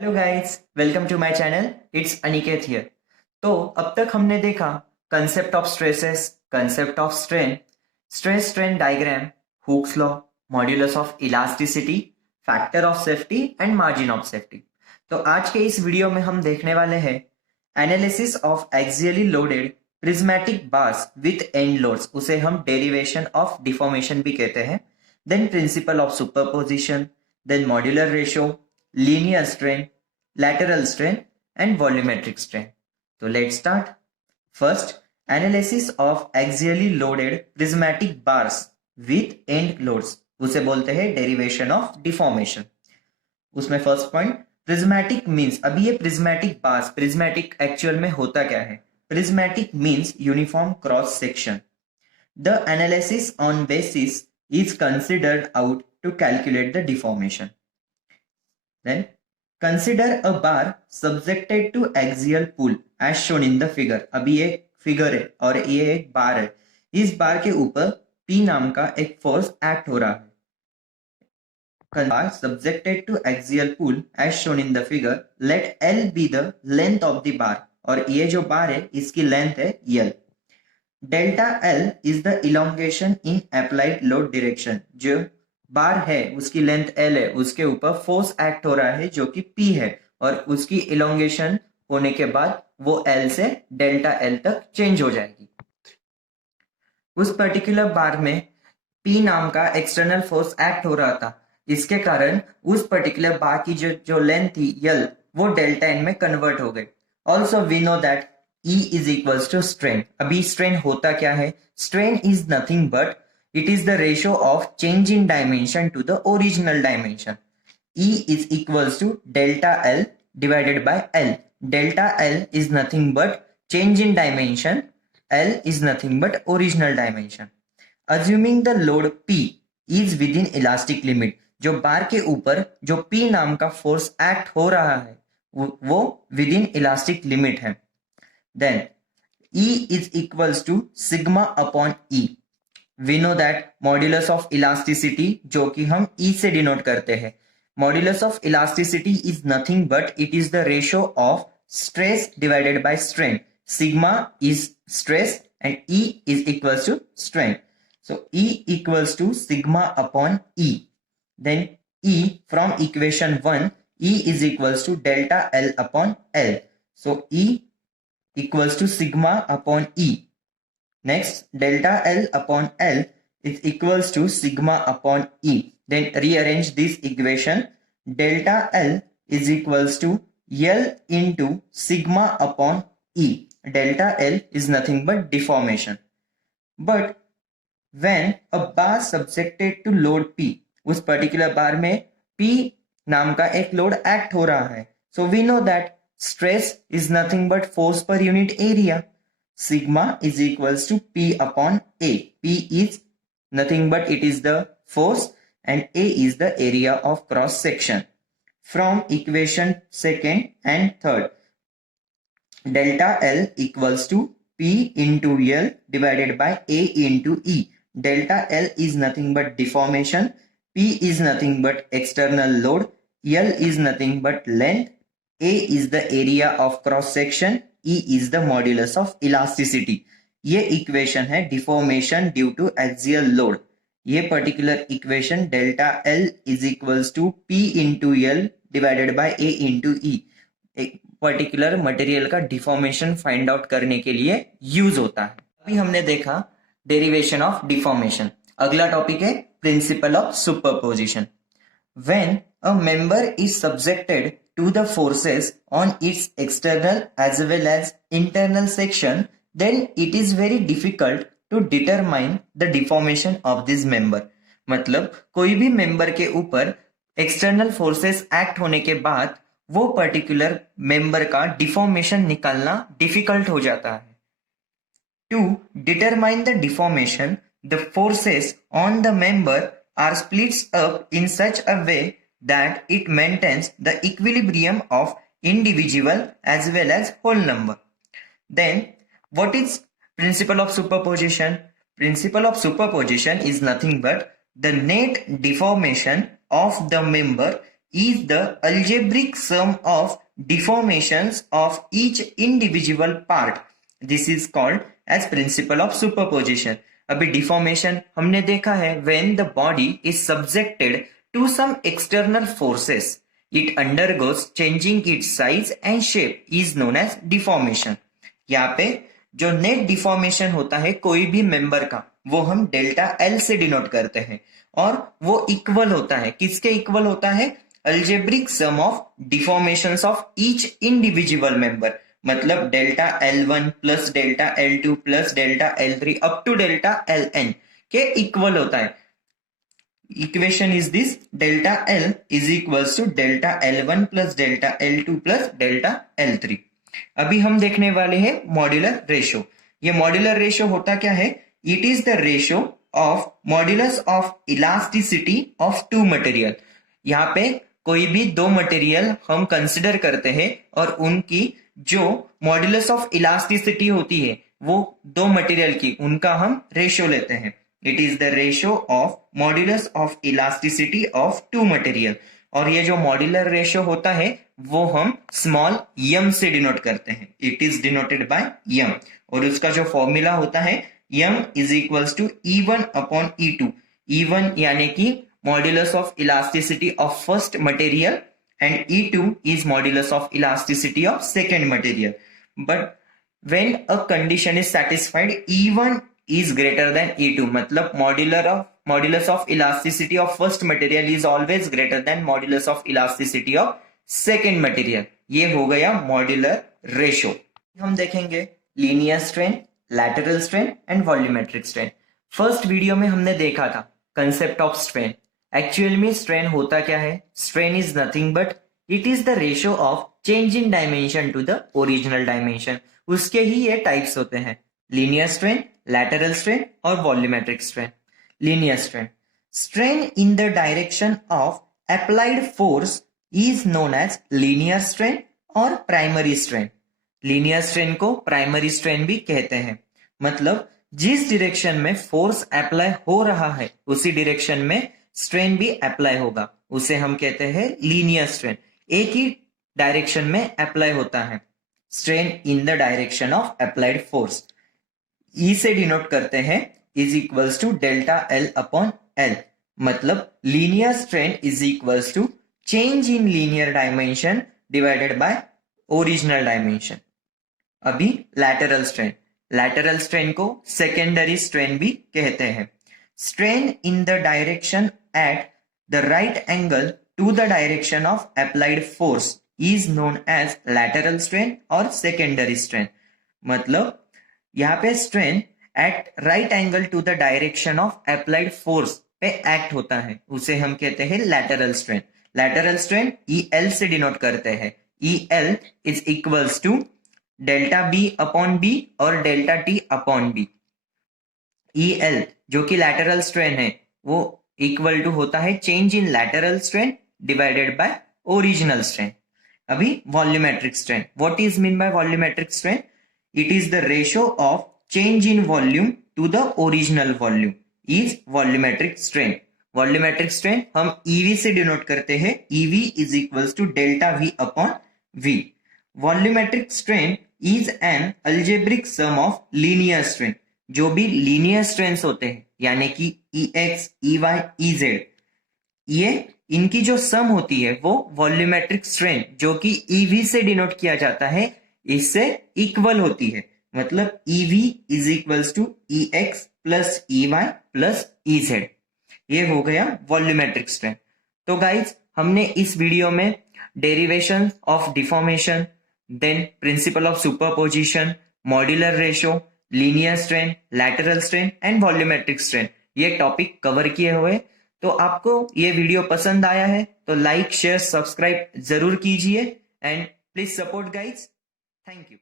Hello guys, welcome to my channel. It's Aniket here. तो अब तक हमने देखा concept of stresses, concept of strain, stress strain diagram, Hooke's law, modulus of elasticity, factor of safety and margin of safety. तो आज के इस video में हम देखने वाले हैं analysis of axially loaded prismatic bars with end loads, उसे हम डेरिवेशन ऑफ डिफॉर्मेशन भी कहते हैं। Then principle of superposition, then modular ratio, linear strain, lateral strain, and volumetric strain. So let's start. First, analysis of axially loaded prismatic bars with end loads. उसे बोलते हैं derivation of deformation. उसमें first point prismatic means, अभी ये prismatic bars, prismatic actual में होता क्या है? Prismatic means uniform cross section. The analysis on basis is considered out to calculate the deformation. Then consider a bar subjected to axial pull as shown in the figure. अभी ये figure है और ये एक बार है. इस बार के ऊपर P नाम का एक फोर्स एक्ट हो रहा है. Bar subjected to axial pull as shown in the figure. Let L be the length of the bar. और ये जो बार है इसकी लेंथ है L. Delta L is the elongation in applied load direction. जो बार है उसकी लेंथ L है, उसके ऊपर फोर्स एक्ट हो रहा है जो कि P है, और उसकी इलोंगेशन होने के बाद वो L से डेल्टा L तक चेंज हो जाएगी. उस पर्टिकुलर बार में P नाम का एक्सटर्नल फोर्स एक्ट हो रहा था. इसके कारण उस पर्टिकुलर बार की जो लेंथ थी L, वो डेल्टा N में कन्वर्ट हो गई. Also we know that E is equals to strain. अभी strain होता क्या है? Strain is nothing but it is the ratio of change in dimension to the original dimension. E is equals to delta L divided by L. Delta L is nothing but change in dimension. L is nothing but original dimension. Assuming the load P is within elastic limit. जो बार के ऊपर जो P नाम का force act हो रहा है वो within elastic limit है. Then E is equals to sigma upon E. We know that modulus of elasticity, जो कि हम E से डिनोट करते हैं, modulus of elasticity is nothing but it is the ratio of stress divided by strain. Sigma is stress and E is equals to strain. So E equals to sigma upon E. Then E from equation 1, E is equals to delta L upon L. So E equals to sigma upon E. Next, delta L upon L is equals to sigma upon E. Then rearrange this equation. Delta L is equals to L into sigma upon E. Delta L is nothing but deformation. But when a bar subjected to load P, उस particular bar में P नाम का एक load act हो रहा है. So we know that stress is nothing but force per unit area. Sigma is equals to P upon A. P is nothing but it is the force and A is the area of cross section. From equation second and third, delta L equals to P into L divided by A into E. Delta L is nothing but deformation. P is nothing but external load. L is nothing but length. A is the area of cross section. E is the modulus of elasticity. ये equation है deformation due to axial load. ये particular equation delta L is equals to P into L divided by A into E एक particular material का deformation find out करने के लिए use होता है. अभी हमने देखा डेरिवेशन ऑफ डिफॉर्मेशन. अगला टॉपिक है principle of superposition. When a member is subjected to the forces on its external as well as internal section, then it is very difficult to determine the deformation of this member. मतलब कोई भी member के ऊपर external forces act होने के बाद वो particular member का डिफॉर्मेशन निकालना डिफिकल्ट हो जाता है. To determine the deformation, the forces on the member are split up in such a way that it maintains the equilibrium of individual as well as whole number. Then, what is principle of superposition? Principle of superposition is nothing but the net deformation of the member is the algebraic sum of deformations of each individual part. This is called as principle of superposition. अभी deformation हमने देखा है when the body is subjected to some external forces. It undergoes changing its size and shape is known as deformation. यहाँ पे जो net deformation होता है कोई भी मेंबर का वो हम डेल्टा एल से डिनोट करते हैं और वो इक्वल होता है, किसके इक्वल होता है? Algebraic sum of deformations of each individual member. मतलब delta L1 plus delta L2 plus delta L3 up to delta Ln के इक्वल होता है. Equation is this, delta L is equals to delta L1 plus delta L2 plus delta L3. अभी हम देखने वाले हैं modular ratio. ये modular ratio होता क्या है? It is the ratio of modulus of elasticity of two material. यहाँ पे कोई भी दो मटेरियल हम कंसिडर करते हैं और उनकी जो मॉड्यूलस ऑफ इलास्टिसिटी होती है वो दो मटेरियल की, उनका हम रेशो लेते हैं. It is the ratio of modulus of elasticity of two material. और ये जो मॉड्यूलर रेशो होता है वो हम स्मॉल m से डिनोट करते हैं. It is denoted by m और उसका जो फॉर्मूला होता है m is equals to E1 upon E2. E1 यानी कि modulus of elasticity of first material and E2 is modulus of elasticity of second material. But when a condition is satisfied, E1 is greater than E2. मतलब modulus of elasticity of first material is always greater than modulus of elasticity of second material. ये हो गया modular ratio. हम देखेंगे linear strain, lateral strain and volumetric strain. First video में हमने देखा था कंसेप्ट ऑफ स्ट्रेन. एक्चुअल में स्ट्रेन होता क्या है? Strain is nothing but it is the ratio of change in dimension to the original dimension. उसके ही ये टाइप्स होते हैं, लीनियर स्ट्रेन, लैटरल स्ट्रेन और volumetric strain. Linear strain, strain in the direction of applied force is known as linear strain और primary strain. Linear strain को primary strain भी कहते हैं. मतलब जिस डायरेक्शन में फोर्स अप्लाई हो रहा है उसी डायरेक्शन में स्ट्रेन भी अप्लाई होगा, उसे हम कहते हैं लीनियर स्ट्रेन. एक ही डायरेक्शन में अप्लाई होता है. Strain in the direction of applied force E से डिनोट करते हैं is equals to delta L upon L. मतलब linear strain is equals to change in linear dimension divided by original dimension. अभी lateral strain, lateral strain को secondary strain भी कहते हैं. Strain in the direction at the right angle to the direction of applied force is known as lateral strain or secondary strain. मतलब यहाँ पे strain at right angle to the direction of applied force पे act होता है, उसे हम कहते हैं lateral strain. lateral strain EL से डिनोट करते हैं. EL is equals to delta B upon B और delta T upon B. EL जो कि lateral strain है वो इक्वल टू होता है change in lateral strain divided by original strain. अभी volumetric strain, what is mean by volumetric strain? It is the ratio of change in volume to the original volume is volumetric strain. Volumetric strain हम EV से denote करते हैं. EV is equals to delta V upon V. Volumetric strain is an algebraic sum of linear strain. जो भी linear strains होते हैं यानी कि EX, EY, EZ, ये इनकी जो सम होती है वो वॉल्यूमेट्रिक स्ट्रेन जो कि EV से डिनोट किया जाता है इससे इक्वल होती है. मतलब EV is equals to EX plus EY plus EZ. ये हो गया वॉल्यूमेट्रिक स्ट्रेन. तो गाइज हमने इस वीडियो में derivation of deformation, then principle of superposition, modular ratio, linear strain, lateral strain and volumetric strain ये टॉपिक कवर किए हुए. तो आपको ये वीडियो पसंद आया है तो लाइक, शेयर, सब्सक्राइब जरूर कीजिए and please support guys. Thank you.